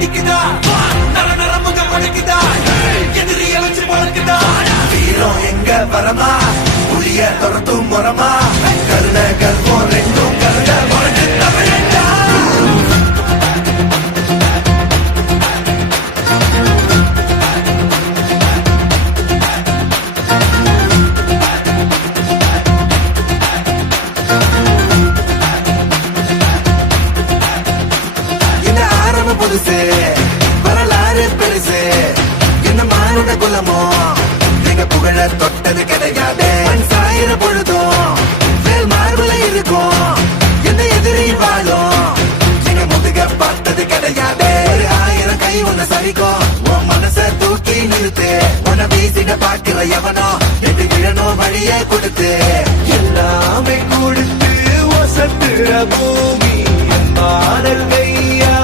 வெடிக்குதா நர நரமுக உடைக்குதா எதிரிய வச்சு முழக்குதா வீரம் எங்க வரமா புளிய துரத்தும் முறமா கருண கல்வம் ரெண்டும் கருண முறைஞ்சு தமிழண்டா வரலாறு பெருசு என்ன மானுட குலமோ நீங்க புகழ தொட்டது கிடையாது சாயிர பொழுதும் வேல் மார்புல இருக்கும் என்ன எதிரி வாழும் நீங்க முதுக பார்த்தது கிடையாது 1000 கை ஒண்ணு சரிக்கும் உன் மனச தூக்கி நிறுத்து உன வீசிட பாக்குற எவனோ எது விழணும் வழிய கொடுத்து எல்லாமே கொடுத்து வசத்துற பூமி மாடல் கையா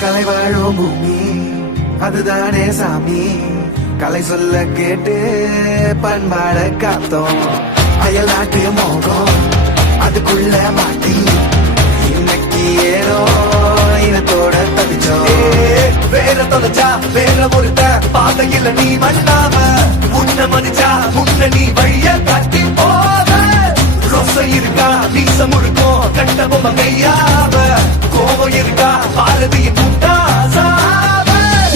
கலை வாழும் பூமி அதுதானே சாமி கலை சொல்ல கேட்டு பண்பாட காத்தோம் அயல் நாட்டு மோகம் அதுக்குள்ள மாட்டி இன்னைக்கு ஏதோ இனத்தோட தவிச்சோம் வேற தொலைச்சா வேற ஒருத்த பாதையில நீ மண்ணாம முன்ன மதிச்சா முன்ன நீ வழிய காட்டி போத ரோசை இருக்கா வீச முழுக்கும் கண்ட பொம்மை கையாவ கோபம் இருக்கா பாரதியின் முட்டாசாவ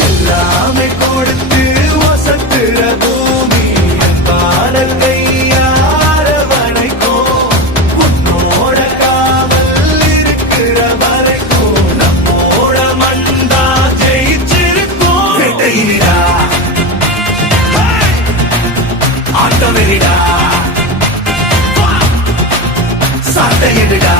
எல்லாமே கொடுத்து வசத்துற பூமி பாடல் கையார வரைக்கும் உன்னோட காவல் இருக்கிற வரைக்கும் நம்மோட மண்டா ஜெயிச்சிருக்கும் வேட்டையிடா ஆட்டம் வெறிடா சாட்டையிடுடா